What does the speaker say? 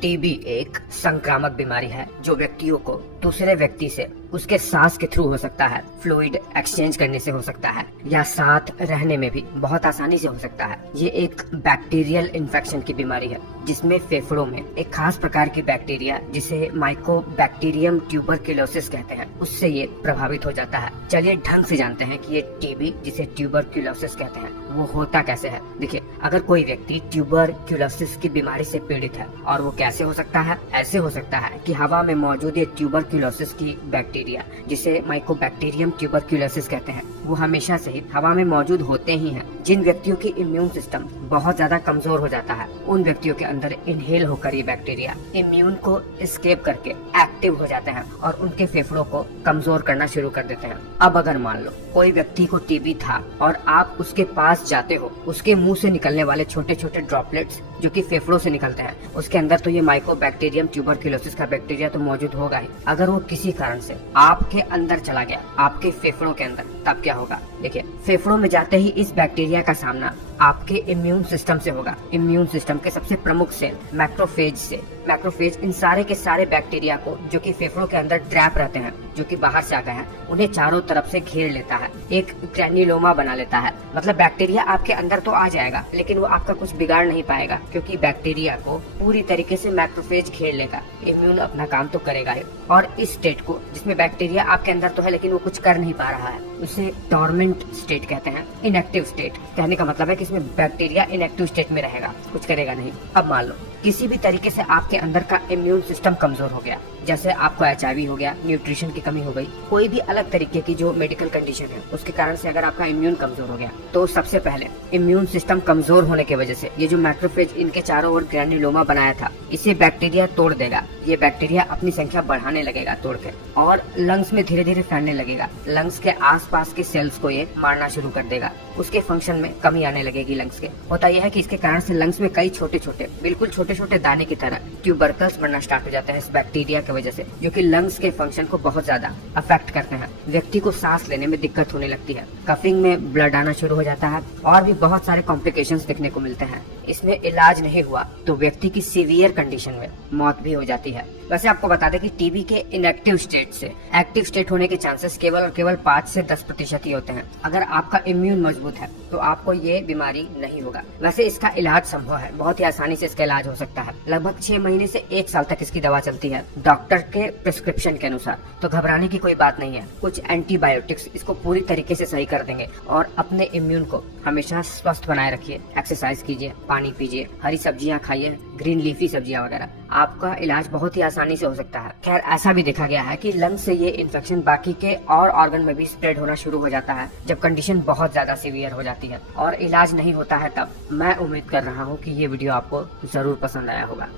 TB एक संक्रामक बीमारी है जो व्यक्तियों को दूसरे व्यक्ति से उसके सांस के थ्रू हो सकता है, फ्लूइड एक्सचेंज करने से हो सकता है या साथ रहने में भी बहुत आसानी से हो सकता है। ये एक बैक्टीरियल इन्फेक्शन की बीमारी है जिसमें फेफड़ों में एक खास प्रकार की बैक्टीरिया जिसे माइकोबैक्टीरियम ट्यूबरक्यूलोसिस कहते हैं उससे ये प्रभावित हो जाता है। चलिए ढंग से जानते हैं कि ये टीबी जिसे ट्यूबरक्यूलोसिस कहते हैं वो होता कैसे है। देखिए, अगर कोई व्यक्ति ट्यूबरक्यूलोसिस की बीमारी से पीड़ित है और वो कैसे हो सकता है, ऐसे हो सकता है कि हवा में मौजूद ये ट्यूबरक्यूलोसिस की बैक्टीरिया जिसे माइकोबैक्टीरियम ट्यूबरक्यूलोसिस कहते हैं वो हमेशा से ही हवा में मौजूद होते ही हैं। जिन व्यक्तियों की इम्यून सिस्टम बहुत ज्यादा कमजोर हो जाता है उन व्यक्तियों के अंदर इनहेल होकर ये बैक्टीरिया इम्यून को एस्केप करके एक्टिव हो जाते हैं और उनके फेफड़ों को कमजोर करना शुरू कर देते हैं। अब अगर मान लो कोई व्यक्ति को टीबी था और आप उसके पास जाते हो, उसके मुंह से निकलने वाले छोटे छोटे ड्रॉपलेट्स जो कि फेफड़ों से निकलते हैं उसके अंदर तो ये माइकोबैक्टीरियम ट्यूबरक्यूलोसिस का बैक्टीरिया तो मौजूद होगा ही। अगर वो किसी कारण से आपके अंदर चला गया, आपके फेफड़ों के अंदर, तब क्या होगा। देखिए, फेफड़ों में जाते ही इस बैक्टीरिया का सामना आपके इम्यून सिस्टम से होगा। इम्यून सिस्टम के सबसे प्रमुख सेल मैक्रोफेज से। मैक्रोफेज इन सारे के सारे बैक्टीरिया को जो कि फेफड़ों के अंदर ट्रैप रहते हैं, जो कि बाहर से आ गए हैं, उन्हें चारों तरफ से घेर लेता है, एक ग्रैन्युलोमा बना लेता है। मतलब बैक्टीरिया आपके अंदर तो आ जाएगा लेकिन वो आपका कुछ बिगाड़ नहीं पाएगा क्योंकि बैक्टीरिया को पूरी तरीके से मैक्रोफेज घेर लेगा। इम्यून अपना काम तो करेगा ही। और इस स्टेट को जिसमें बैक्टीरिया आपके अंदर तो है लेकिन वो कुछ कर नहीं पा रहा है उसे डोरमेंट स्टेट कहते हैं, इनएक्टिव स्टेट। कहने का मतलब है कि इसमें बैक्टीरिया इनएक्टिव स्टेट में रहेगा, कुछ करेगा नहीं। अब मान लो किसी भी तरीके से आपके अंदर का इम्यून सिस्टम कमजोर हो गया, जैसे आपको HIV हो गया, न्यूट्रिशन की कमी हो गई, कोई भी अलग तरीके की जो मेडिकल कंडीशन है उसके कारण से अगर आपका इम्यून कमजोर हो गया तो सबसे पहले इम्यून सिस्टम कमजोर होने की वजह से ये जो मैक्रोफेज इनके चारों ओर ग्रैन्युलोमा बनाया था इसे बैक्टीरिया तोड़ देगा। ये बैक्टीरिया अपनी संख्या बढ़ाने लगेगा तोड़ के और लंग्स में धीरे धीरे फैलने लगेगा। लंग्स के आसपास के सेल्स को ये मारना शुरू कर देगा। उसके फंक्शन में कमी आने लगेगी लंग्स के। होता यह है कि इसके कारण से लंग्स में कई छोटे छोटे, बिल्कुल छोटे छोटे दाने की तरह ट्यूबरकल्स बनना स्टार्ट हो जाते हैं इस बैक्टीरिया की वजह से, जो कि लंग्स के फंक्शन को बहुत ज्यादा अफेक्ट करते हैं। व्यक्ति को सांस लेने में दिक्कत होने लगती है, कफिंग में ब्लड आना शुरू हो जाता है और भी बहुत सारे कॉम्प्लिकेशंस देखने को मिलते हैं। इसमें इलाज नहीं हुआ तो व्यक्ति की सीवियर कंडीशन में मौत भी हो जाती है। वैसे आपको बता दें कि टीबी के इनएक्टिव स्टेट से एक्टिव स्टेट होने के चांसेस केवल और केवल 5 से 10% ही होते हैं। अगर आपका इम्यून मजबूत है तो आपको ये बीमारी नहीं होगा। वैसे इसका इलाज संभव है, बहुत ही आसानी से इसका इलाज हो सकता है। लगभग 6 महीने से 1 साल तक इसकी दवा चलती है डॉक्टर के प्रिस्क्रिप्शन के अनुसार, तो घबराने की कोई बात नहीं है। कुछ एंटीबायोटिक्स इसको पूरी तरीके से सही कर देंगे और अपने इम्यून को हमेशा स्वस्थ बनाए रखिए। एक्सरसाइज कीजिए, पानी पीजिए, हरी सब्जियां खाइए, ग्रीन लीफी सब्जियां वगैरह, आपका इलाज बहुत ही आसानी से हो सकता है। खैर, ऐसा भी देखा गया है कि लंग्स से ये इन्फेक्शन बाकी के और ऑर्गन में भी स्प्रेड होना शुरू हो जाता है जब कंडीशन बहुत ज्यादा सीवियर हो जाती है और इलाज नहीं होता है तब। मैं उम्मीद कर रहा हूँ कि ये वीडियो आपको जरूर पसंद आया होगा।